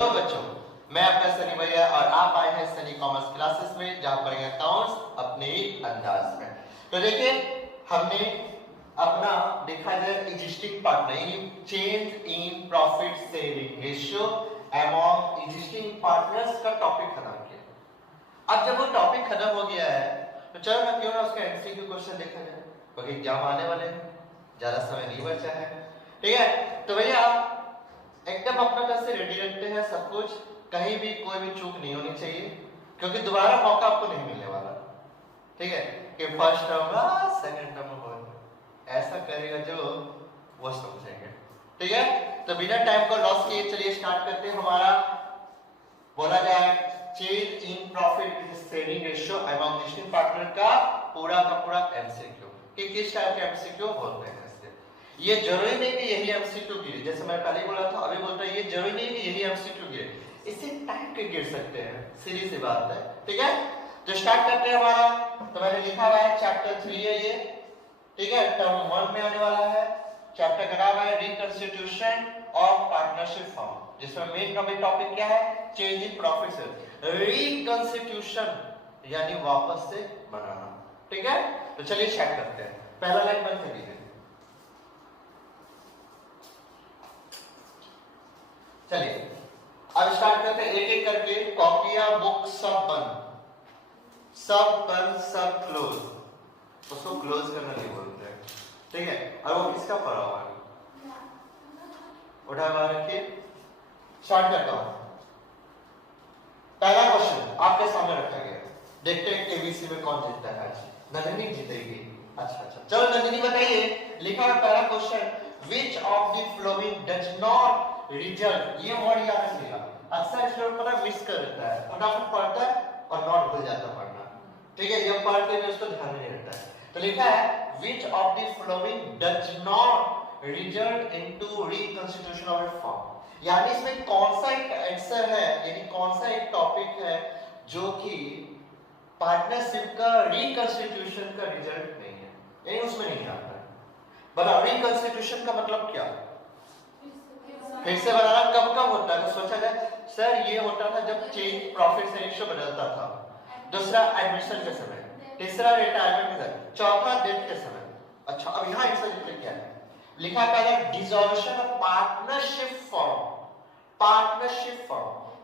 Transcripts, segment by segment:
तो बच्चों, मैं आपका सनी भैया और आप आए हैं सनी कॉमर्स क्लासेस में, जहां पर अकाउंट्स अपने ही अंदाज में। तो देखिए, हमने अपना देखा जाए existing partner change in profit sharing ratio among existing partners का टॉपिक खत्म किया। अब जब वो टॉपिक खत्म हो गया है तो चलो ना क्यों ना उसका एमसीक्यू क्वेश्चन देखा जाए, क्योंकि एग्जाम आने वाले हैं, ज्यादा समय नहीं बचा है। ठीक है, तो भैया एकदम अपना तरफ से रेडी रखते हैं सब कुछ, कहीं भी कोई भी चूक नहीं होनी चाहिए, क्योंकि दोबारा मौका आपको नहीं मिलने वाला। ठीक है, कि फर्स्ट टर्म सेकंड टर्म हो ऐसा करेगा जो वो समझेंगे। ठीक है, तो बिना टाइम को लॉस किए चलिए स्टार्ट करते हैं। हमारा बोला जाए change in profit sharing ratio among existing partner का पूरा एमसीक्यू, कि किस टाइप के एमसीक्यू होते हैं। ये जरूरी नहीं कि यही एमसीक्यू गिरे, जैसे मैं पहले बोला था अभी बोलता है, ये जरूरी नहीं कि यही एमसीक्यू गिरे, इससे टाइप के गिर सकते हैं, सीधी सी बात है। ठीक है, तो स्टार्ट करते हैं हमारा। तो मैंने लिखा हुआ है चैप्टर 3 है ये। ठीक है, टर्म 1 में आने वाला है। चैप्टर का नाम है रिकंस्टिट्यूशन ऑफ पार्टनरशिप फॉर्म, जिसमें मेन टॉपिक क्या है, change in profit share. Reconstitution यानी वापस से बनाना। ठीक है, तो चलिए स्टार्ट करते हैं। पहला लाइन बंद कर दीजिए। चलिए अब स्टार्ट करते हैं एक एक करके। कॉपियां बुक सब सब क्लोज, उसको क्लोज करना नहीं बोलते हैं। ठीक है, और वो किसका पढ़ा हुआ है, उठा हुआ रखिए। स्टार्ट करता हूं। पहला क्वेश्चन आपके सामने रखा गया, देखते हैं एबीसी में कौन जीतता है आज। नंदिनी जीतेगी। अच्छा चलो नंदिनी बताइए। लिखा है पहला question, which of the following does not result, ये वर्ड याद रखिएगा, अक्सर स्टूडेंट पता मिस कर देता है, फटाफट पढ़ता है और नोट भूल जाता पढ़ना। ठीक है, ये पढ़ते हुए उसको ध्यान नहीं रहता है। तो लिखा है which of the following does not result into reconstitution of a firm, यानी इसमें कौन सा एक आंसर है, यानी कौन सा एक टॉपिक है जो कि पार्टनरशिप का रिकंस्टिट्यूशन का रिजल्ट नहीं है, यानी उसमें नहीं आता है। बताओ रिकंस्टिट्यूशन का मतलब क्या, फिर से बनाना कब होता है। तो सोचा जाए सर ये होता था जब चेंज प्रॉफिट से रेशियो बदलता था, दूसरा एडमिशन के समय, तीसरा रिटायरमेंट के समय, चौथा डेथ के समय। अच्छा, अब यहाँ आंसर लिखा क्या है, लिखा पहले डिसॉल्यूशन ऑफ पार्टनरशिप फॉर्म,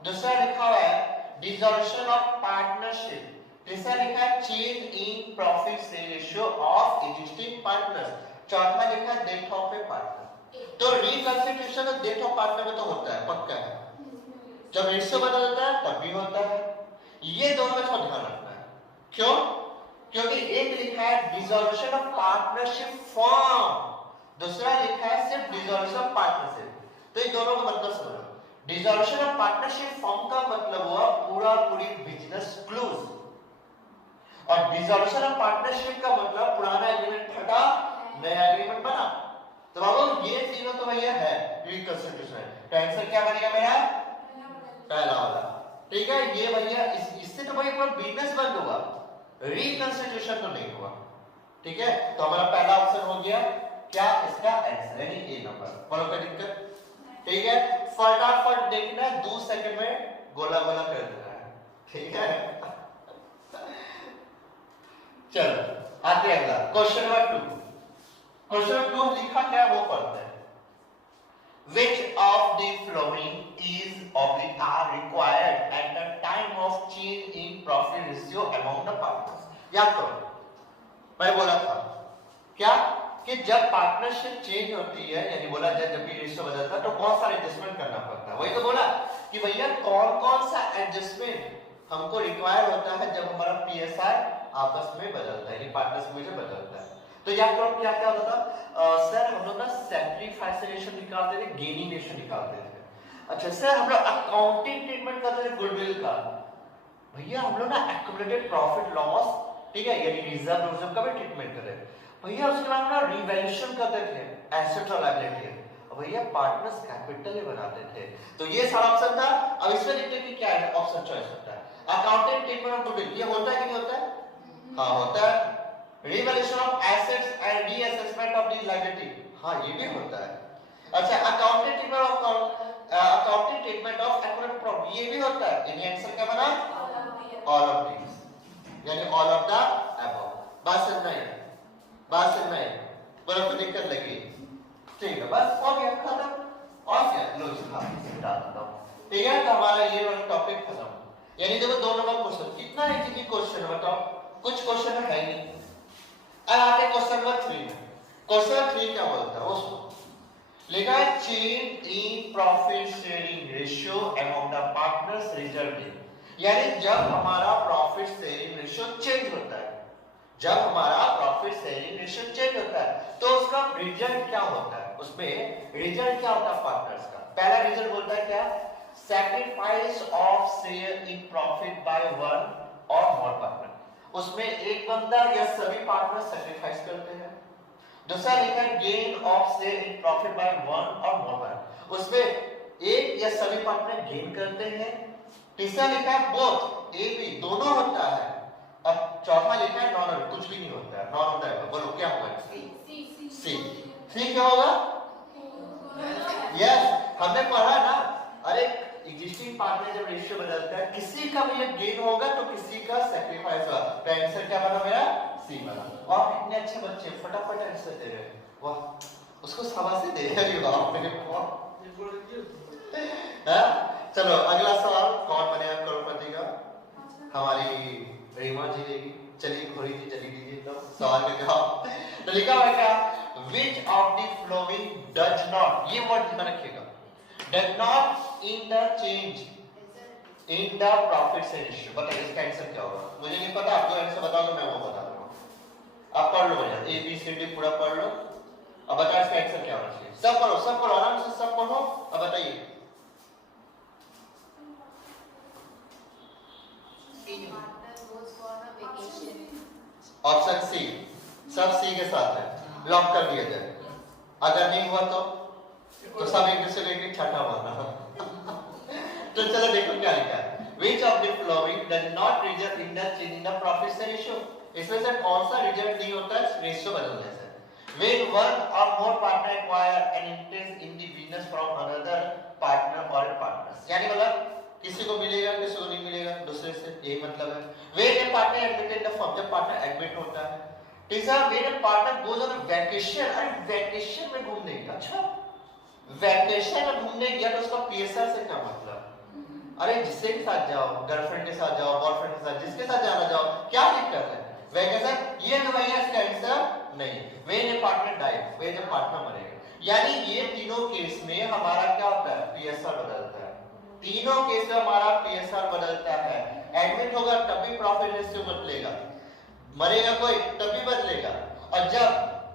दूसरा लिखा हुआ है डिसॉल्यूशन ऑफ पार्टनरशिप, तीसरा लिखा है चेंज इन प्रॉफिट से रेशियो ऑफ एग्जिस्टिंग पार्टनर्स, चौथा लिखा है डेथ ऑफ ए पार्टनर। तो reconstitution of death of partner में तो होता है, पक्का है, जब रेशियो बदलता है तब भी होता है। ये दोनों में ध्यान रखना है। क्यों? क्योंकि एक लिखा है डिसॉल्यूशन ऑफ पार्टनरशिप फॉर्म, दूसरा लिखा है सिर्फ डिसॉल्यूशन ऑफ पार्टनरशिप। तो ये दोनों का मतलब समझो। डिसॉल्यूशन ऑफ पार्टनरशिप फॉर्म का मतलब हुआ पूरी बिजनेस क्लोज, और डिसॉल्यूशन ऑफ पार्टनरशिप का मतलब पुराना एग्रीमेंट हटा नया एग्रीमेंट बना। तो बाबू ये तीनों तो भैया है रिकंस्टिट्यूशन। तो आंसर क्या बनेगा मेरा, पहला वाला। ठीक है, ये भैया इससे तो भाई पूरा बिजनेस बंद हुआ, रिकंस्टिट्यूशन तो नहीं हुआ। ठीक है, तो हमारा पहला ऑप्शन हो गया क्या, इसका आंसर यानी ए नंबर। बोलो कोई दिक्कत? ठीक है, फटाफट देखना, 2 सेकंड में गोला गोला कर देना है। ठीक है, चलो आते हैं अगला क्वेश्चन नंबर 2। क्वेश्चन नंबर 2 लिखा क्या वो पढ़ते हैं। Which of the following is oblique are required at the time of change in profit ratio among the partners? याद करो, मैं बोला था क्या कि जब पार्टनरशिप चेंज होती है, यानी बोला जाए जब भी रेशियो बदलता है तो कौन सा एडजस्टमेंट करना पड़ता है। वही तो बोला कि भैया कौन सा एडजस्टमेंट हमको रिक्वायर होता है जब हमारा पीएसआर आपस में बदलता है, यानी पार्टनर्स में बदलता है। तो याद करो क्या क्या होता था। सर हम लोग ना सैक्रिफाइस रेशियो निकालते थे, गेनिंग रेशियो निकालते थे। अच्छा सर हम लोग अकाउंटिंग ट्रीटमेंट करते थे गुडविल का। भैया हम लोग ना एक्युमुलेटेड प्रॉफिट लॉस, ठीक है, यानी रिजर्व का भी ट्रीटमेंट करे। भैया उसके बाद ना रिवैल्यूएशन करते थे एसेट और लायबिलिटी, और भैया पार्टनर्स कैपिटल बनाते थे। तो ये सारा ऑप्शन था। अब इसमें देखते हैं कि क्या है ऑप्शन चॉइस होता है। अकाउंटिंग ट्रीटमेंट ऑफ गुडविल ये होता है कि नहीं होता है? हाँ होता है। Revaluation of assets and reassessment of the liability, हाँ ये भी होता है। अच्छा, accounting treatment of accumulated about, ये भी होता है, यानी आंसर क्या बना? ऑल ऑफ दीज, यानी ऑल ऑफ द अबव। बात समझ में? बात समझ में? बोलो तो दिक्कत लगी? ठीक है, बस हो गया, खत्म। और क्या, लो इसका डाल देता हूं। ठीक है, तो हमारा ये वाला टॉपिक खत्म। यानी देखो 2 नंबर क्वेश्चन, कितना इजी क्वेश्चन है बताओ, कुछ क्वेश्चन है नहीं। अब आते क्वेश्चन नंबर 3 में। क्वेश्चन 3 क्या बोलता है उसको लिखा है, change in profit sharing ratio among the partners result in, यानी जब हमारा प्रॉफिट शेयरिंग रेशियो चेंज होता है, जब हमारा प्रॉफिट शेयरिंग रेशियो चेंज होता है तो उसका रिजल्ट क्या होता है, उसमें रिजल्ट क्या होता है पार्टनर्स का। पहला रिजल्ट बोलता है क्या, sacrifice of share in profit by one और मोर पार्टनर, उसमें एक बंदा या सभी पार्टनर सैक्रिफाइस करते हैं। दूसरा लिखा है gain of share in profit by one और मोर पार्टनर, उसमें एक या सभी पार्टनर गेन करते हैं। तीसरा लिखा है बोथ, ए बी दोनों होता है। अब चौथा लिखा है नॉन, कुछ भी नहीं होता है, नॉन होता है। बोलो क्या होगा? सी। सी क्या होगा? यस, हमने पढ़ा ना, अरे एग्जिस्टिंग पार्टनर जब रेशियो बदलता है, किसी का भी गेन होगा तो किसी का सैक्रिफाइस होगा। तो आंसर क्या बना मेरा? सी बना। और कितने अच्छे बच्चे फटाफट आंसर दे रहे हैं, वाह, उसको शाबाशी दे रही हो आप मेरे को। चलो अगला सवाल, कौन बनेगा करोड़पति का? हमारी रीमा जी लेगी। चलिए खोरी जी चली दीजिए तो सवाल का जवाब। तो लिखा हुआ क्या, which of the following does not, ये वर्ड ध्यान रखिएगा, does not in the change in the profit ratio। बताइए इसका आंसर क्या होगा? मुझे नहीं पता, आप जो आंसर बताओ तो मैं वो बता दूंगा। आप पढ़ लो भैया, ए बी सी डी पूरा पढ़ लो। अब बताओ इसका आंसर क्या होना चाहिए। सब पढ़ो, सब पढ़ो, आराम से सब पढ़ो। अब बताइए। ऑप्शन सी, सब सी के साथ है, लॉक कर दिया जाए। अगर नहीं हुआ तो सब एक दूसरे लेके छठा मारना। तो चलो देखो क्या लिखा है, which of the following does not result in the change in the profit ratio, इसमें से कौन सा रिजल्ट नहीं होता है रेशियो बदलने से। When one or more partner acquire an interest in the business from another partner or partners, यानी मतलब किसी को मिलेगा किसी को नहीं मिलेगा दूसरे से, यही मतलब है। When a partner admitted the firm, जब पार्टनर एडमिट होता है। तीसरा, when a partner goes on vacation, अरे वैकेशन में घूमने गया, अच्छा वैकेशन में घूमने गया तो उसका पीएसआर से क्या मतलब? अरे जिसके साथ जाओ, गर्लफ्रेंड के साथ जाओ, बॉयफ्रेंड के साथ, जिसके साथ जाना जाओ, क्या दिक्कत है? वैकेशन ये तो भैया इसका आंसर नहीं। when a partner die, when a partner मरेगा, यानी ये तीनों केस में हमारा क्या होता है? पीएसआर बदलता है। तीनों केस में हमारा पीएसआर बदलता है। एडमिट होगा तब भी प्रॉफिट रेशियो बदलेगा, मरेगा कोई तब भी बदलेगा, और जब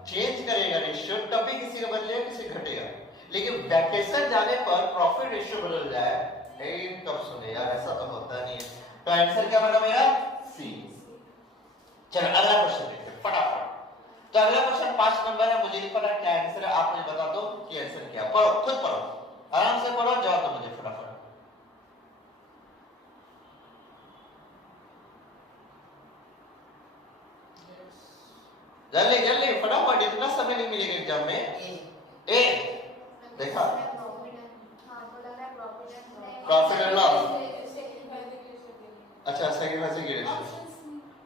चेंज करेगा रेशियो तब भी किसी का बदलेगा किसी घटेगा। लेकिन वैकेशन जाने पर प्रॉफिट रेशियो बदल जाए, कब सुने यार, ऐसा तो होता नहीं है। तो आंसर क्या बना मेरा? सी। चलो अगला क्वेश्चन देखते हैं फटाफट। तो अगला क्वेश्चन 5 नंबर है, मुझे नहीं पता क्या आंसर है, आप मुझे बता दो कि आंसर क्या। पढ़ो, खुद पढ़ो, आराम से पढ़ो, जवाब दो मुझे फटाफट। जल्दी जल्दी फटाफट, इतना समय नहीं मिलेगा एग्जाम में। ए देखा, प्रॉफिट एंड लॉस, अच्छा सेक्रीफाइस की रेशियो,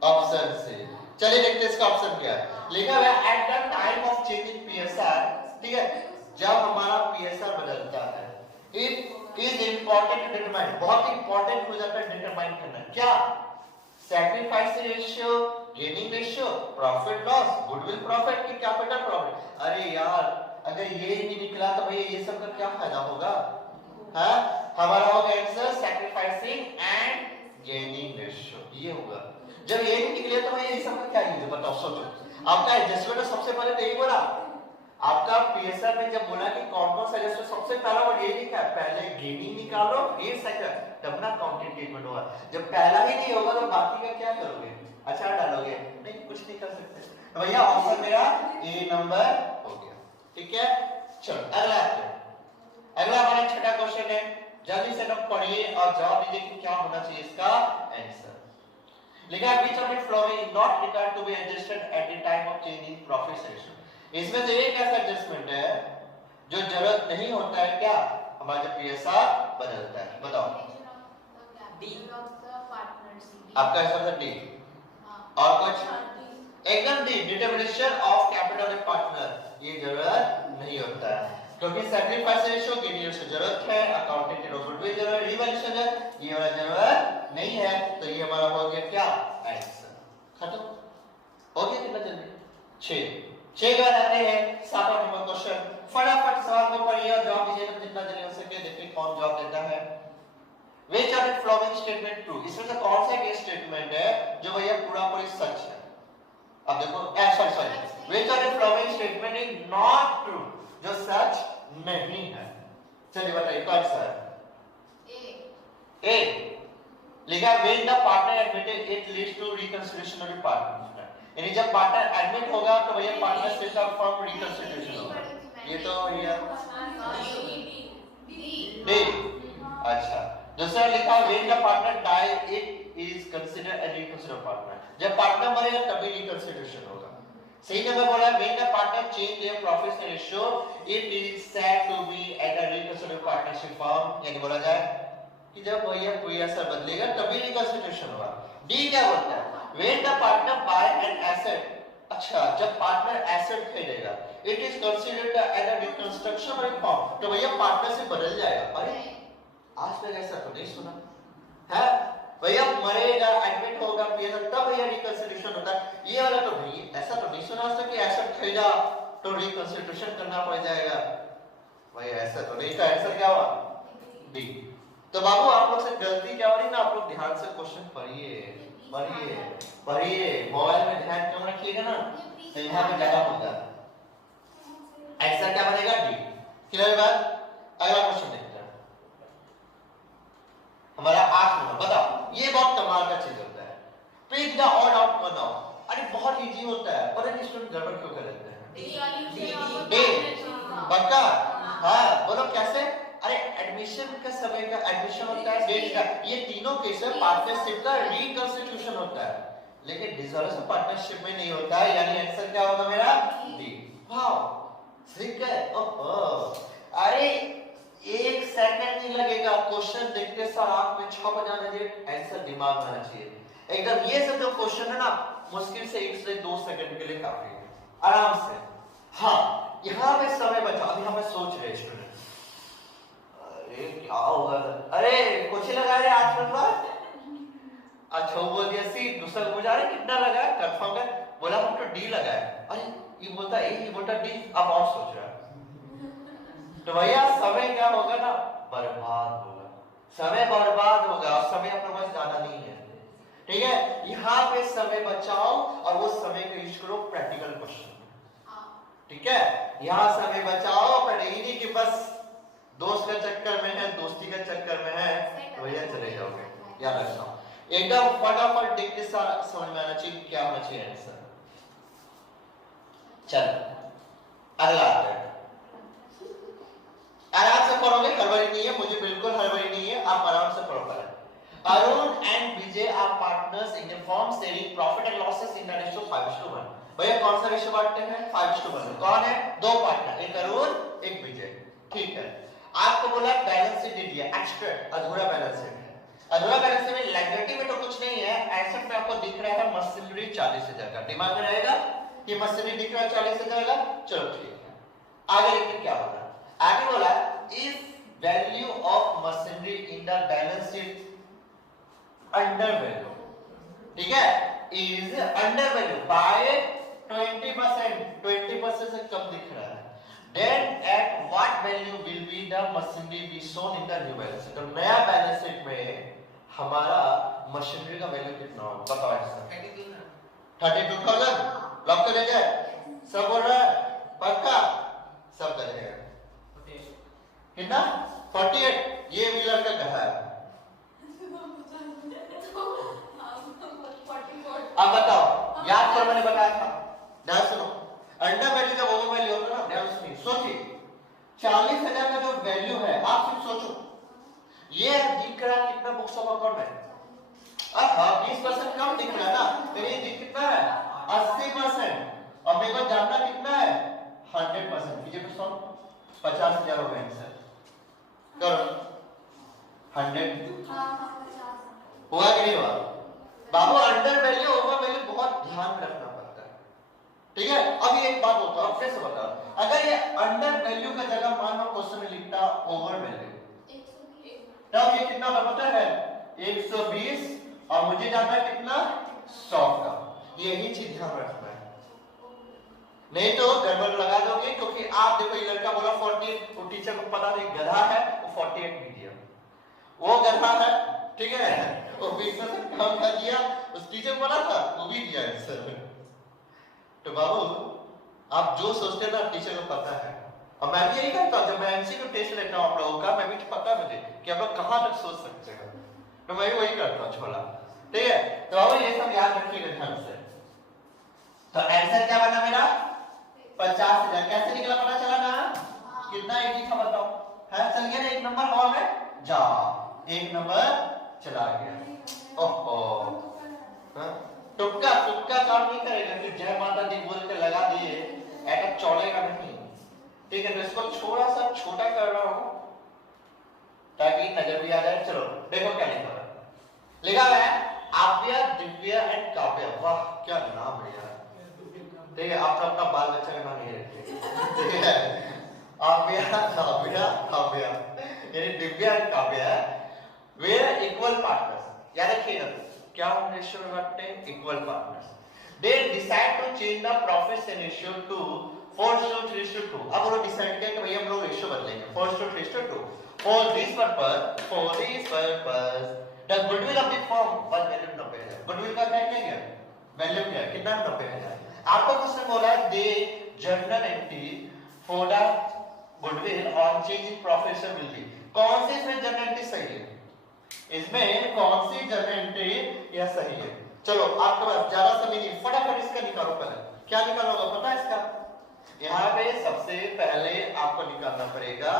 ऑप्शन सी। चलिए देखते हैं इसका ऑप्शन क्या है। लिखा हुआ है at the time of change in PSR, ठीक है, जब हमारा पीएसआर बदलता है, it is important to determine, बहुत इंपॉर्टेंट हो जाता है डिटरमाइन करना, क्या? Sacrifice ratio, gaining ratio, profit loss, goodwill profit की कैपिटल प्रॉफिट। अरे यार अगर ये नहीं निकला तो भाई ये सब का क्या फायदा होगा? हाँ, हमारा होगा answer sacrificing and gaining ratio, ये होगा। जब ये नहीं निकले तो भाई ये सब का क्या यूज है बताओ, सोचो। आपका एडजस्टमेंट सबसे पहले तो यही बोला, आपका पीएसआर में जब बोला कि कौन कौन सा एडजस्टमेंट, सबसे पहला वर्ड ये लिखा है, पहले गेनिंग निकालो फिर सेकंड, तब ना काउंटिंग ट्रीटमेंट होगा। जब पहला ही नहीं होगा तो बाकी का क्या करोगे? अच्छा डालोगे? नहीं, कुछ नहीं कर सकते। तो भैया ऑप्शन मेरा ए नंबर हो गया, ठीक है। चलो अगला आते, अगला हमारा छठा क्वेश्चन है, जल्दी से नोट पढ़िए और जवाब दीजिए कि क्या होना चाहिए इसका आंसर। लिखा है which of the following not required to be adjusted at the time of changing profit ratio, इसमें से एक ऐसा एडजस्टमेंट है जो जरूरत नहीं होता है क्या? हमारा जब पीएसआर बदलता है, बताओ। आपका आंसर था डी। और कुछ एकदम D, determination of capital of partner, ये जरूरत नहीं होता है क्योंकि सैक्रिफाइस रेशियो के लिए उसकी जरूरत है, अकाउंटेंट रोबोट भी जरूरत है, रिवैल्यूएशन है, ये वाला जरूरत नहीं है। तो ये हमारा हो गया क्या आंसर, खत्म हो गया। कितना जल्दी 6 के बाद आते हैं 7वां नंबर क्वेश्चन। फटाफट सवाल को पढ़िए और जवाब दीजिए तो जितना जल्दी हो सके। देखिए कौन जवाब देता है। Which are the following statement true? इसमें से कौन सा एक स्टेटमेंट है जो भैया पूरा पूरी सच है? अब देखो sorry which are the following statement is not true, जो सच नहीं है। चलिए बताइए कौन सा है? ए लिखा when the partner admitted it leads to reconciliation of the partner, यानी जब पार्टनर एडमिट होगा तो भैया पार्टनरशिप का फॉर्म रिकंसिलिएशन होगा। ये तो भैया डी। अच्छा दूसरा लिखा when the partner die it is considered a reconsidered partner, जब पार्टनर मरेगा तभी रिकंसिलिएशन होगा। सही नंबर बोला when the partner change their professional ratio it is said to be at a reconsidered partnership form, यानी बोला जाए कि जब भैया कोई ऐसा बदलेगा तभी रिकंसिलिएशन होगा। डी क्या बोलता है when the partner buy an asset, अच्छा जब पार्टनर एसेट खरीदेगा it is considered as a reconstruction reform, तो भैया पार्टनर से बदल जाएगा। अरे आज तक ऐसा तो नहीं सुना है भैया, मरेगा एडमिट होगा तब भैया रिकंसिलिएशन होता है। ये वाला तो भैया ऐसा तो नहीं सुना आज तक कि एसेट खरीदा तो रिकंसिलिएशन करना पड़ जाएगा, भैया ऐसा तो नहीं। इसका आंसर क्या हुआ डी। तो बाबू आप लोग से गलती क्या हो रही ना, आप लोग ध्यान से क्वेश्चन पढ़िए, मोबाइल में ध्यान कम रखिएगा ना तो यहाँ पे ज्यादा होगा। आंसर क्या बनेगा डी। क्लियर बात। अगला क्वेश्चन देखते हैं हमारा 8 नंबर। बताओ ये बहुत कमाल का चीज होता है, pick the odd out one out. अरे बहुत इजी होता है, पर स्टूडेंट गड़बड़ क्यों कर लेते हैं? डी पक्का। हाँ बोलो कैसे। अरे एडमिशन का समय का एडमिशन होता है, डेट का, ये तीनों केस में पार्टनरशिप का रिकंस्टिट्यूशन होता है, लेकिन डिसॉल्यूशन पार्टनरशिप में नहीं होता है, यानी आंसर क्या होगा मेरा डी। वाओ ठीक है। ओहो अरे 1 सेकंड नहीं लगेगा, क्वेश्चन देखते सार आंख में छप जाना चाहिए, आंसर दिमाग में आना चाहिए एकदम। ये सब जो क्वेश्चन है ना मुश्किल से 1 से 2 सेकंड के लिए काफी है, आराम से। हाँ यहाँ पे समय बचा। अभी हमें सोच रहे स्टूडेंट अरे क्या होगा, अरे कुछ लगा रहे 8 नंबर। अच्छा वो बोल दिया सी, दूसरा पूछा रहे कितना लगा कंफर्म कर, बोला हम तो डी लगा है। अरे ये बोलता ए, ये बोलता डी, अब और सोच रहा है। तो भैया समय क्या होगा ना बर्बाद होगा, समय बर्बाद होगा और समय अपने पास ज्यादा नहीं है। ठीक है यहाँ पे समय बचाओ और वो समय का यूज करो प्रैक्टिकल क्वेश्चन। ठीक है यहाँ समय बचाओ, पर यही नहीं कि बस दोस्त का चक्कर में है, दोस्ती का चक्कर में है तो भैया चले जाओगे। याद रखना एकदम फटाफट देखते समझ में आना चाहिए क्या होना चाहिए आंसर। चल अगला आता है, आराम से पढ़ोगे, हड़बड़ी नहीं है, मुझे बिल्कुल हड़बड़ी नहीं है, आप आराम से पढ़ो। Arun and Vijay are partners in the firm sharing profit and losses in the ratio 5:1। भैया कौन सा रेशियो बांटते हैं 5:1। कौन है दो पार्टनर, एक अरुण एक विजय। ठीक है आपको बोला बैलेंस शीट दे दिया, एक्स्ट्रा अधूरा बैलेंस शीट है। अधूरा बैलेंस शीट में लायबिलिटी में तो कुछ नहीं है, एसेट में आपको दिख रहा है मशीनरी 40,000 का, दिमाग में रहेगा कि मशीनरी दिख रहा है 40,000 का। चलो ठीक है आगे देखते क्या होगा। आगे बोला if value of machinery in the balance sheet under value, ठीक है इज अंडर वैल्यू बाय 20% से कम दिख रहा है, then at what value will be the machinery be shown in the new balance sheet। तो नया बैलेंस शीट में हमारा मशीनरी का वैल्यू कितना होगा बताओ ऐसा 32,000 लॉक कर देंगे। सब बोल रहा है पक्का, सब करेगा कितना 48। ये भी लड़का कहा है। अब बताओ याद करो मैंने बताया था, ध्यान सुनो। अंडर वैल्यू का ओवर वैल्यू होता है ना, ध्यान सुनिए सोचिए 40,000 का जो वैल्यू है आप सिर्फ सोचो ये दिख रहा कितना बुक्स ऑफ अकाउंट में, अब 20% कम दिख रहा है ना, तो ये दिख कितना है 80%। और मेरे को जानना कितना है 100%। कीजिए तो सॉल्व 50,000 हो गए आंसर करो 100 हुआ कि नहीं हुआ? बाबू अंडर वैल्यू ओवर वैल्यू बहुत ध्यान रखना पड़ता है, ठीक है। अब ये एक बात होता है, अब फिर से बताओ, अगर ये अंडर वैल्यू का जगह मान लो क्वेश्चन में लिखता ओवर वैल्यू, तब ये कितना पता है 120 और मुझे जाता है कितना 100 का। यही चीज ध्यान रखना है, नहीं तो गड़बड़ लगा दोगे। क्योंकि आप देखो ये लड़का बोला 48, वो टीचर को पता नहीं गधा है, वो 48 भी दिया, वो गधा है, ठीक है, वो 20 से कम कर दिया, उस टीचर को पता था वो भी दिया आंसर। तो बाबू आप जो सोचते ना टीचर को पता है, और मैं भी यही करता हूँ। जब मैं एमसीक्यू टेस्ट लेता हूँ आप लोगों का, मैं भी पता है मुझे कि आप लोग कहां तक सोच सकते हैं, तो मैं भी वही करता हूँ छोला, ठीक है। तो बाबू ये सब याद रखिएगा ध्यान से। तो आंसर क्या बना मेरा 50,000। कैसे निकला पता चला ना? कितना 80 था बताओ? है चल गया ना, एक नंबर और में जा, एक नंबर चला गया। ओहो, तुक्का तुक्का काम नहीं करेगा कि जय माता दी बोल के लगा दिए, ऐसा चलेगा नहीं, ठीक है। तो इसको थोड़ा सा छोटा कर रहा हूं ताकि नजर भी आ जाए। चलो देखो क्या लिखा है, लिखा है आव्या, दिव्या एंड काव्या। वाह क्या नाम है यार, ठीक है। आप अपना बाल बच्चा का नाम नहीं रखते, ठीक है। आव्या, काव्या, काव्या यानी दिव्या एंड काव्या वे इक्वल पार्टनर्स। याद रखिएगा क्या हम रेशियो में बांटते हैं? Equal partners. They decide to change the profits in ratio to 4:3:2। अब वो डिसाइड किया कि भाई हम लोग रेशियो बदलेंगे 4:3:2 for this purpose the goodwill of the firm was value 90,000। Goodwill का क्या है? वैल्यू क्या है? कितना? 90,000। आपको किसने बोला है the journal entry for the goodwill on change in profitability. कौन सी इसमें जर्नल एंट्री सही है? इसमें कौन सी जर्नल एंट्री यह सही है? चलो आपके पास ज्यादा समय नहीं, फटाफट इसका निकालो। पहले क्या निकालोगे पता है इसका? यहाँ पे सबसे पहले आपको निकालना पड़ेगा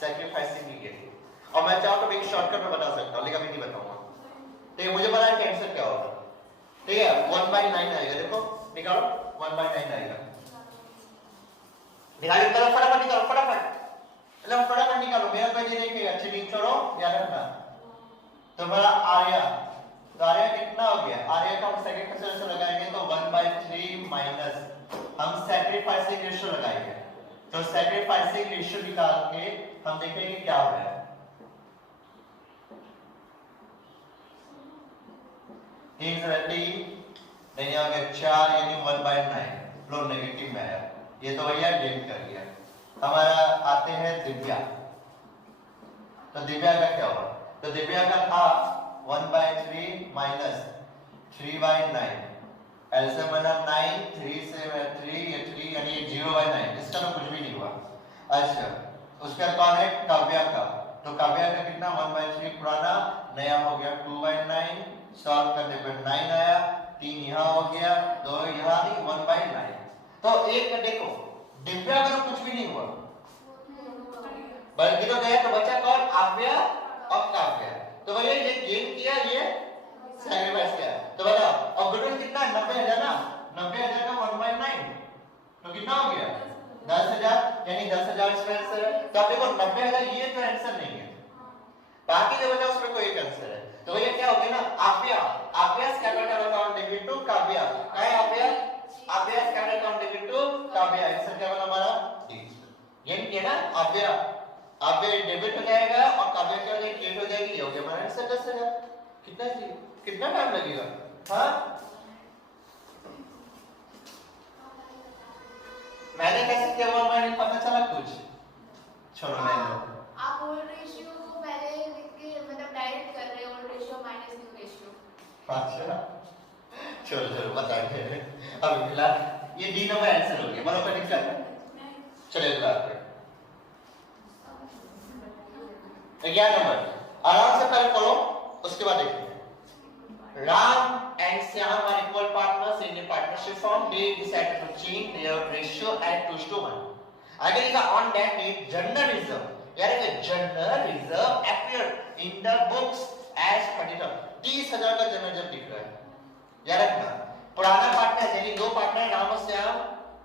सैक्रिफाइसिंग लीगेट। और मैं चाहूँ तो एक शॉर्टकट में बता सकता हूँ, लेकिन मैं नहीं बताऊंगा, ठीक है। मुझे पता है कैंसर क्या होगा, ठीक है। 1/9 आएगा, देखो निकालो 1/9 आएगा। निकालो फटाफट निकालो, फटाफट निकालो। मेरा पहले देखिएगा, चीटिंग छोड़ो, याद रखना। तुम्हारा आर्या, तो आर्या कितना हो गया? आर्या का हम सैक्रिफाइस रेशियो लगाएंगे तो 1/3 माइनस हम सैक्रिफाइसिंग रेशियो लगाएंगे। तो सैक्रिफाइसिंग रेशियो निकाल के हम देखेंगे क्या हो रहा है। 3 नहीं आ गया 4 यानी 1/9 लो नेगेटिव में है, ये तो भैया डिलीट कर दिया। हमारा आते हैं दिव्या। तो दिव्या का क्या हुआ? तो दिव्या का था 1/3 माइनस 3/9। एलसीएम बना 9, 3 से 3 ये 3 यानी 0/9। इसका तो कुछ भी नहीं हुआ। अच्छा उसका कौन है? काव्या का। तो काव्या का कितना? 1/3 पुराना, नया हो गया 2/9। सॉल्व करने पर 9 आया, 3 यहाँ हो गया, 2 यहाँ नहीं, 1/9। तो एक में देखो दिव्या का तो कुछ भी नहीं हुआ, बल्कि तो गया तो बचा कौन? आव्या और काव्या। तो भैया ये गेन किया, ये सैक्रिफाइस किया। तो बताओ अब गुडविल कितना है? 90,000 ना, 90,000 का 1/9 तो कितना हो गया? 10,000 यानी 10,000 इसका आंसर है। तो आप देखो 90,000 ये तो आंसर नहीं है, बाकी जो बचा उसमें कोई एक आंसर है। तो भैया क्या हो गया ना, आव्या scattered account debit to Kavya. क्या है आव्या scattered account debit to Kavya. Answer क्या बना हमारा? ये क्या ना, आव्या डेबिट हो जाएगा और काव्या क्या हो जाएगी? क्रेडिट हो जाएगी। ये हो गया हमारा आंसर 10,000। कितना चाहिए? कितना टाइम लगेगा? हाँ मैंने कैसे किया हुआ मैंने पता चला कुछ? छोड़ो नहीं लो। आप ओल्ड रेशियो को पहले लिख के मतलब डायरेक्ट कर रहे हो, old ratio minus new ratio. अच्छा चलो बताएंगे। अब फिलहाल ये डी नंबर आंसर हो गया, बोलो फिर निकल चले बात पे। 11 नंबर आराम से पहले पढ़ो, उसके बाद देखिए। Ram and Shyam are equal partners in a partnership firm. They decided to change their ratio at 2:1. आगे लिखा on that date journalism, यानी कि journalism appeared in the books as 30,000 का जर्नलिज्म दिख रहा है। याद रखना पुराना पार्टनर यानी दो पार्टनर राम और श्याम,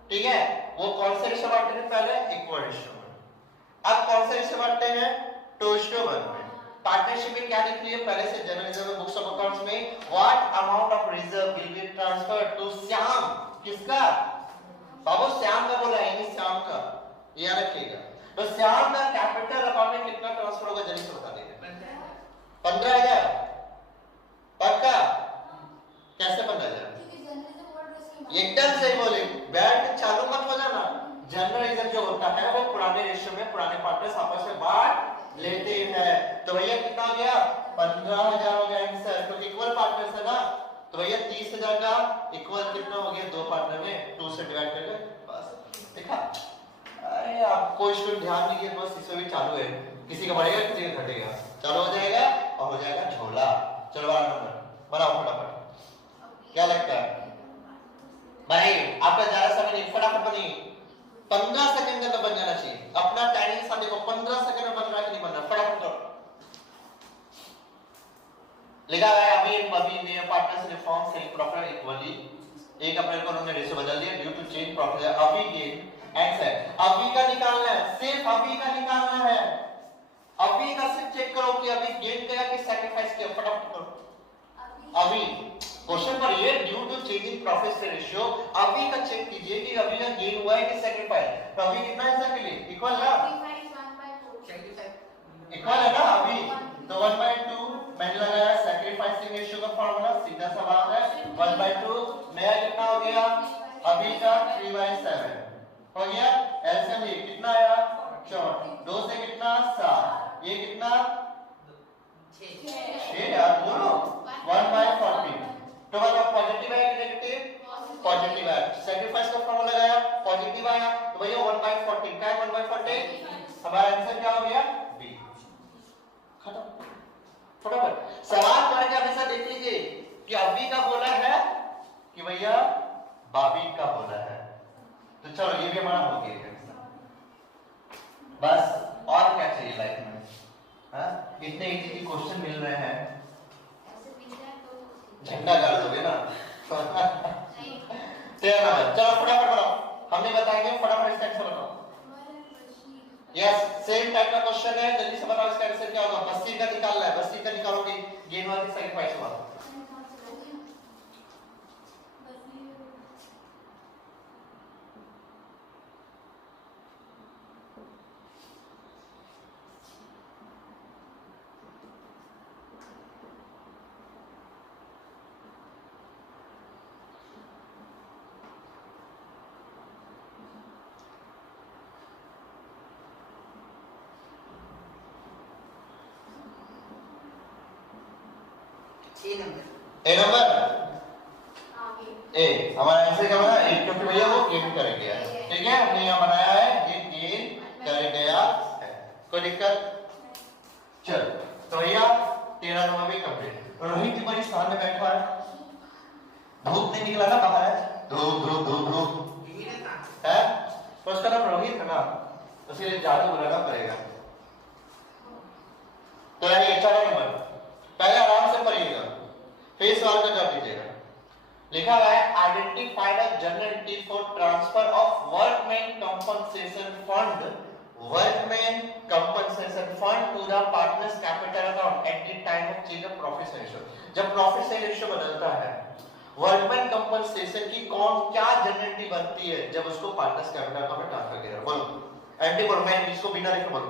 ठीक है, वो कौन से रेशियो बांटते थे? पहले इक्वल रेशियो में। अब कौन से रेशियो बांटते हैं? 2:1 में। पार्टनरशिप में क्या लिख लिया? पहले से जर्नलिज्म में books of account what amount of reserve will be transferred to Shyam? किसका? बाबू श्याम का बोला है, नहीं श्याम का, याद रखिएगा। तो श्याम का कैपिटल अकाउंट में कितना ट्रांसफर होगा जल्दी से बता दीजिए। 15,000 पक्का? कैसे 15,000? एकदम सही बोले, बैठ चालू मत हो जाना। जनरल रिजर्व जो होता है वो पुराने रेशियो में पुराने पार्टनर्स आपस में बांट लेते हैं। तो भैया कितना हो गया? 15,000 हो गया आंसर, क्योंकि इक्वल पार्टनर्स है ना। तो भैया 30,000 का इक्वल कितना हो गया? दो पार्टनर में 2 से डिवाइड कर ले, बस देखा। अरे आपको स्टूडेंट ध्यान दीजिए, बस इसमें भी चालू है, किसी का बढ़ेगा किसी का घटेगा, चालू हो जाएगा और हो जाएगा झोला। चलो वाला नंबर बनाओ फटाफट, क्या लगता है भाई? आपका ज्यादा समय नहीं, फटाफट बनिए, 15 सेकंड के अंदर बन जाना चाहिए। अपना टाइमिंग साथ देखो, 15 सेकंड में बन रहा है कि नहीं बन रहा, फटाफट करो। लिखा है अभी ने partners reform sale profit equally 1 अप्रैल को उन्होंने रेशियो बदल दिया ड्यू टू चेंज प्रॉफिट। अभी गेन आंसर अभी का निकालना है, सिर्फ अभी का निकालना है। अभी का सिर्फ चेक करो कि अभी गेन किया कि सैक्रिफाइस किया, फटाफट करो। अभी क्वेश्चन पर ये due to change in profit से रेशियो, अभी का चेक कीजिए कि अभी का गेन हुआ है कि सैक्रिफाइस। तो अभी कितना है इसके लिए? इक्वल है, इक्वल है ना अभी। तो 1/2 मैंने लगाया सैक्रिफाइसिंग रेशियो का फार्मूला, सीधा सा बात है 1/2। नया कितना हो गया? अभी का 3/7 हो गया। एलसीएम ये कितना आया? 4, 2 से कितना? 7, ये कितना? 6 यार बोलो 1/40। तो बताओ पॉजिटिव है कि नेगेटिव? पॉजिटिव है। सैक्रिफाइस का फॉर्मूला लगाया, पॉजिटिव आया, तो भैया 1/40 क्या है? 1/40 हमारा आंसर क्या हो गया? बी। खत्म, फटाफट। सवाल पढ़ के हमेशा देख लीजिए कि अभी का बोला है कि भैया बाबी का बोला है। तो चलो ये भी हमारा हो गया बस, और क्या चाहिए लाइफ में? हाँ, इतने इजी क्वेश्चन मिल रहे हैं, झंडा गाड़ दोगे ना। चलो फटाफट बताओ, हमने बताएंगे, फटाफट इसका आंसर बताओ। यस, सेम टाइप का क्वेश्चन है, जल्दी से बताओ इसका आंसर क्या होगा? 80 का निकालना है, 80 का निकालोगे गेन वाली सैक्रिफाइस हुआ। ए नंबर ए हमारा आंसर क्या बना? 1, क्योंकि भैया वो गेन कर गया है। ठीक है, हमने यहाँ बनाया है ये गेन कर गया है, कोई दिक्कत? चल तो भैया 13 नंबर भी कंप्लीट। रोहित बड़ी स्थान में बैठा है, धूप नहीं निकला ना बाहर है, धूप धूप धूप धूप है, तो उसका नाम रोहित है ना, तो इसलिए जादू बुलाना पड़ेगा। तो यानी 14 नंबर पहले आराम से पढ़िएगा, फिर सवाल का जवाब दीजिएगा। लिखा हुआ है identified a general entity for transfer of workman compensation fund, workman compensation fund to the partners capital account at the time of change of profit ratio. जब प्रॉफिट रेशियो बदलता है, वर्कमैन कंपनसेशन की कौन क्या जनरल एंटिटी बनती है जब उसको पार्टनर्स कैपिटल अकाउंट में ट्रांसफर किया? बोलो एंटी बोलो, मैं इसको बिना लिखे बोलो।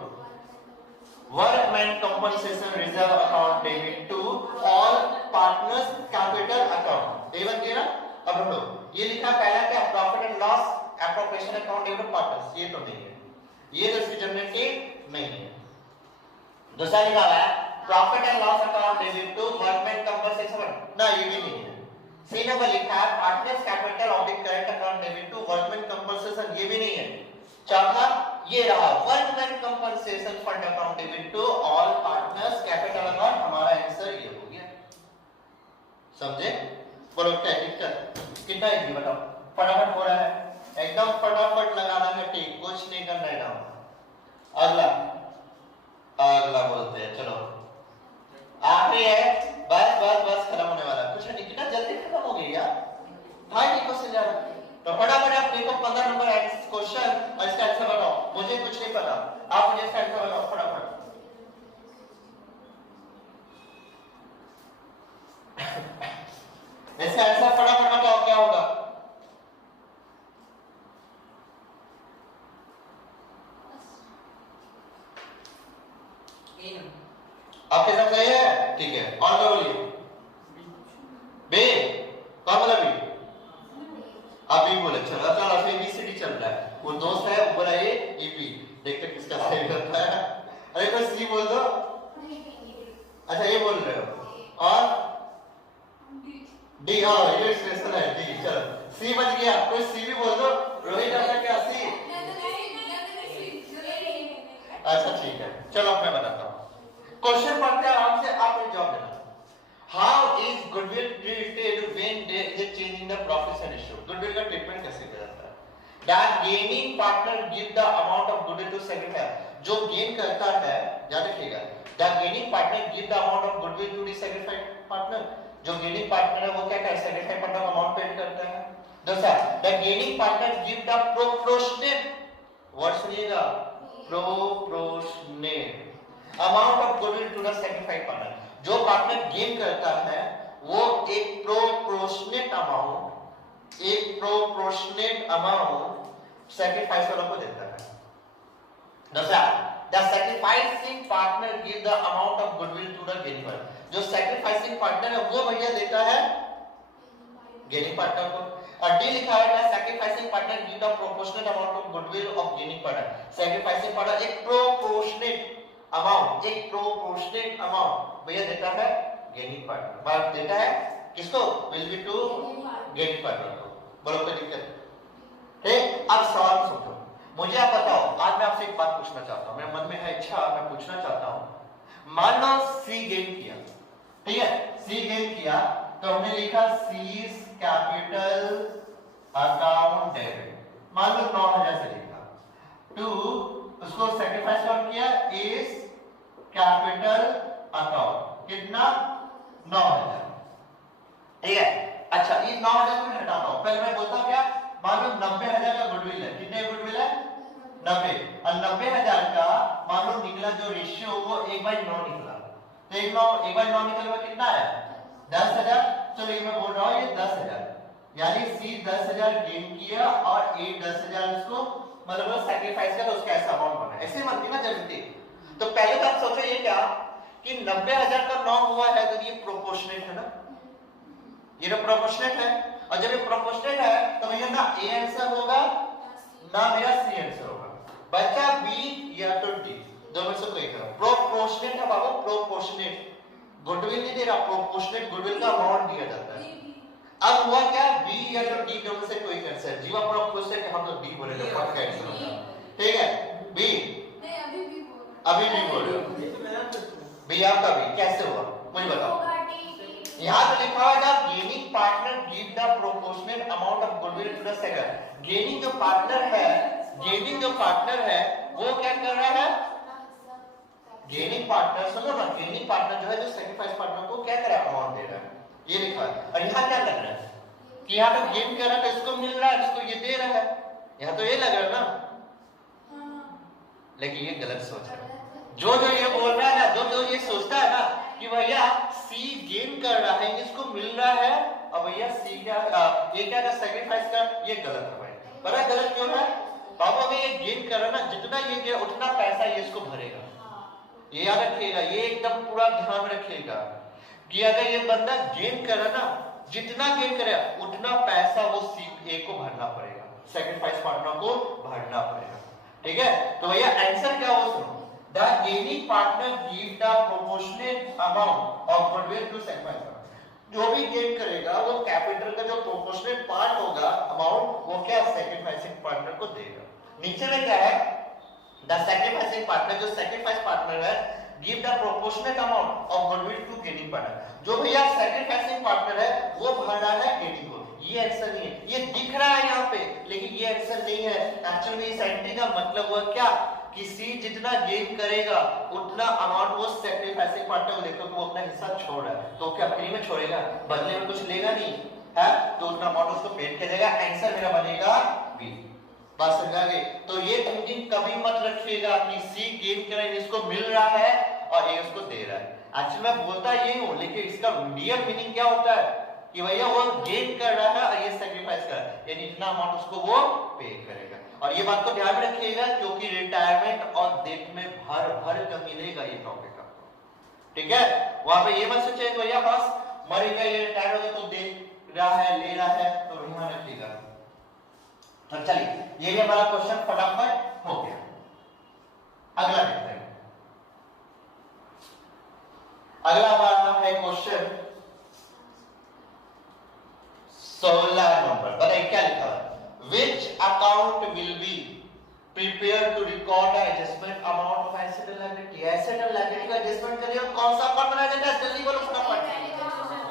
Workman compensation reserve account debit to all partners capital account। ये बन गया ना। अब हम लोग ये लिखा पहला क्या? Profit and loss appropriation account debit to partners, ये तो नहीं है, ये तो इसकी जनरेट नहीं है। दूसरा लिखा हुआ है profit and loss account debit to workman compensation, ना ये भी नहीं है। सी नंबर लिखा है partners capital audit current account debit to workman compensation, ये भी नहीं है। चौथा ये रहा workman compensation fund account debit to all partners capital account, हमारा आंसर ये हो गया। समझे? बोलो क्या दिक्कत? कितना इजी बताओ, फटाफट हो रहा है, एकदम फटाफट लगाना है, ठीक, कुछ नहीं करना है ना। अगला अगला बोलते हैं, चलो आखिरी है, बस बस बस खत्म होने वाला, कुछ नहीं, कितना जल्दी खत्म हो गई यार। हाँ ये क्वेश्चन जा रहा है, तो फटाफट आप देखो 15 नंबर क्वेश्चन और इसका आंसर बताओ। मुझे कुछ नहीं पता, आप मुझे इसका आंसर बताओ फटाफट। ठीक है, और क्या बोलिए? बे, कौन बोला बी? आप बी बोले, चलो चलो फिर ABCD चल रहा है, वो दोस्त है वो बोला ए बी, देखते किसका सही होता है। अरे कोई सी बोल दो। अच्छा ये बोल रहे हो, और डी, हाँ ये स्पेशल है डी, चलो सी बच गया, कोई सी भी बोल दो। रोहित आपका क्या सी? अच्छा ठीक है, चलो मैं बताता हूँ। क्वेश्चन पढ़ते हैं आराम से, आप जवाब देना। How is goodwill treated when there is change in the profession ratio? Goodwill का ट्रीटमेंट कैसे किया जाता है? That gaining partner give the amount of goodwill to sacrifice, जो गेन करता है, याद रखिएगा, that gaining partner give the amount of goodwill to the sacrifice partner, जो गेनिंग पार्टनर है वो क्या करता है? सेक्रीफाइस पार्टनर को अमाउंट पेड करता है। दूसरा, the gaining partner give the proportionate, word सुनिएगा, proportionate amount of goodwill to the sacrifice partner, जो पार्टनर गेन करता है वो एक प्रोपोर्शनेट अमाउंट सैक्रिफाइस वालों को देता है। दूसरा, the sacrificing partner give the amount of goodwill to the gaining partner, जो सैक्रिफाइसिंग पार्टनर है वो भैया देता है गेनिंग पार्टनर को। और डी लिखा है the sacrificing partner give the proportionate amount of goodwill of gaining partner, sacrificing partner एक प्रोपोर्शनेट अमाउंट भैया देता है गेनिंग पार्टनर, बात देता है किसको? Will be to gaining partner को। बोलो कोई दिक्कत? ठीक, अब सवाल सुनो, मुझे आप बताओ, आज मैं आपसे एक बात पूछना चाहता हूं, मेरे मन में है इच्छा, मैं पूछना चाहता हूं। मान लो सी गेन किया, ठीक है, सी गेन किया तो हमने लिखा सीज कैपिटल अकाउंट डेबिट, मान लो 9000 से लिखा, टू उसको सैक्रिफाइस कौन किया? इज कैपिटल अकाउंट, कितना? 9000, ठीक है। अच्छा ये 9000 को हटाता हूं, पहले मैं बोलता हूं क्या, मान लो 90000 का गुडविल है, कितने गुडविल है? 90, और 90000 का मान लो निकला जो रेशियो वो 1/9 निकला, तो 1/9 निकला कितना है? 10000। चलो ये मैं बोल रहा हूं ये 10000, यानी सी 10000 गेन किया और ए 10000 इसको मतलब सैक्रिफाइस किया, तो उसका ऐसा अमाउंट बना, ऐसे बनती ना जल्दी। तो पहले तो आप सोचो ये क्या कि 90000 का 9 हुआ है तो ये प्रोपोर्शनेट है ना, ये तो प्रोपोर्शनेट है, और जब ये प्रोपोर्शनेट है तो भैया ना ए आंसर होगा ना मेरा सी आंसर होगा, बच्चा बी या तो डी, दो में से कोई करो। प्रोपोर्शनेट है बाबू, प्रोपोर्शनेट, गुडविल नहीं दे रहा, प्रोपोर्शनेट गुडविल का अमाउंट दिया जाता है। अब हुआ क्या, बी या तो डी दोनों से कोई आंसर, जीवा पर खुश है कि हम तो डी बोलेंगे, पक्का आंसर होगा, ठीक है। बी नहीं, अभी भी बोल रहे हो, बी आपका बी कैसे हुआ मुझे बताओ। यहाँ तो लिखा हुआ है gaining partner give the proportionate amount of goodwill to the seller, gaining जो पार्टनर है वो क्या कर रहा है? गेनिंग पार्टनर, सुनो ना, गेनिंग पार्टनर जो है जो सैक्रिफाइस पार्टनर को क्या कर रहा है? अमाउंट दे रहा है, ये लिखा है। और यहाँ क्या लग रहा है कि यहाँ तो गेन कर रहा है तो इसको मिल रहा है, इसको ये दे रहा है, यहाँ तो ये लग रहा है ना, लेकिन ये गलत सोच है। जो ये बोल रहा है ना, जो ये सोचता है ना कि भैया सी गेन कर रहा है, इसको मिल रहा है, और भैया सी क्या ये क्या कर सैक्रिफाइस कर, ये गलत है भाई। पता है गलत क्यों है बाबू? अगर ये गेन कर रहा है ना, जितना ये गया उतना पैसा ये इसको भरेगा, ये याद रखिएगा, ये एकदम पूरा ध्यान रखिएगा कि अगर ये बंदा गेन कर रहा है ना, जितना गेन करे उतना पैसा वो सी ए को भरना पड़ेगा, सैक्रिफाइस पार्टनर को भरना पड़ेगा, ठीक है। तो भैया आंसर क्या हो सुनो, the gaining partner give the proportionate amount of goodwill to sacrifice, जो भी गेन करेगा वो कैपिटल का जो प्रोपोर्शनेट पार्ट होगा अमाउंट, वो क्या सैक्रिफाइसिंग पार्टनर को देगा। नीचे में क्या है, द सैक्रिफाइसिंग पार्टनर, जो सैक्रिफाइस पार्टनर है give the proportionate amount of goodwill to gaining partner, जो भैया सैक्रिफाइसिंग पार्टनर है वो भर रहा है गेनिंग को। ये आंसर नहीं है, ये दिख रहा है यहाँ पे लेकिन ये आंसर नहीं है। एक्चुअली इस एंट्री का मतलब हुआ क्या कि सी जितना गेन करेगा उतना अमाउंट वो सैक्रिफाइसिंग पार्टनर को देगा, वो अपना हिस्सा छोड़ रहा है, तो क्या फ्री में छोड़ेगा? बदले में कुछ लेगा नहीं है, तो उतना अमाउंट उसको पेड करेगा। आंसर मेरा बनेगा बी। बात समझा गई? तो ये थिंकिंग कभी मत रखिएगा कि सी गेन कर रहा है, इसको मिल रहा है और ये उसको दे रहा है। एक्चुअली मैं बोलता यही हूं, लेकिन इसका रियल मीनिंग क्या होता है कि भैया वो गेन कर रहा है और ये सैक्रिफाइस कर रहा है, यानी इतना अमाउंट उसको वो पे करेगा। और ये बात को ध्यान में रखिएगा क्योंकि रिटायरमेंट और डेथ में भर भर कर मिलेगा ये टॉपिक आपको। ठीक है, वहां पे ये मत सोचिए तो भैया बस मर गया, ये रिटायर हो गया तो दे रहा है, ले रहा है, तो यहाँ रखिएगा। तो चलिए ये भी हमारा क्वेश्चन फटाफट हो गया। अगला देखते हैं, अगला हमारा है क्वेश्चन 16 नंबर। बताइए क्या लिखा है, which account will be prepared to record the adjustment amount of asset and liability। asset and liability का एडजस्टमेंट के लिए कौन सा अकाउंट बनाया जाता है, जल्दी बोलो फटाफट।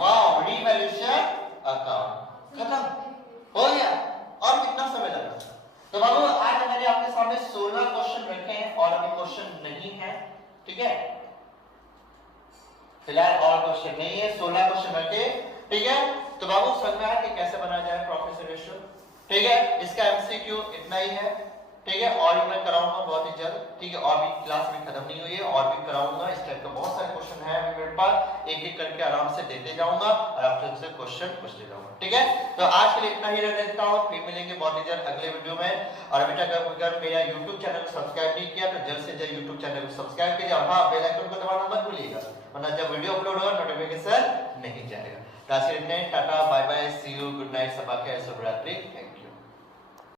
Wow, revaluation account. खत्म हो गया, और कितना समय लगा। तो बाबू आज मैंने आपके सामने 16 क्वेश्चन रखे हैं और अभी क्वेश्चन नहीं है, ठीक है, फिलहाल और क्वेश्चन नहीं है, 16 क्वेश्चन रखे, ठीक है। तो बाबू समझ में आया कि कैसे बनाया जाए प्रॉफिट रेशियो, ठीक है। इसका एमसीक्यू इतना ही है, ठीक है, और भी मैं कराऊंगा बहुत ही जल्द, ठीक है, और भी क्लास में खत्म नहीं हुई है, और भी कराऊंगा। इस टाइप का बहुत सारे क्वेश्चन है अभी मेरे पास, एक एक करके आराम से देते जाऊंगा और आपसे क्वेश्चन पूछते जाऊंगा, ठीक है। तो आज के लिए इतना ही रहने देता हूं, फिर मिलेंगे बहुत ही जल्द अगले वीडियो में। और अभी तक अगर मेरा YouTube चैनल को सब्सक्राइब नहीं किया तो जल्द से जल्द YouTube चैनल को सब्सक्राइब कीजिए और हां बेल आइकन को दबाना मत भूलिएगा, वरना जब वीडियो अपलोड होगा नोटिफिकेशन नहीं जाएगा। Tata, bye bye, see you, good night, सबा के शुभ रात्रि।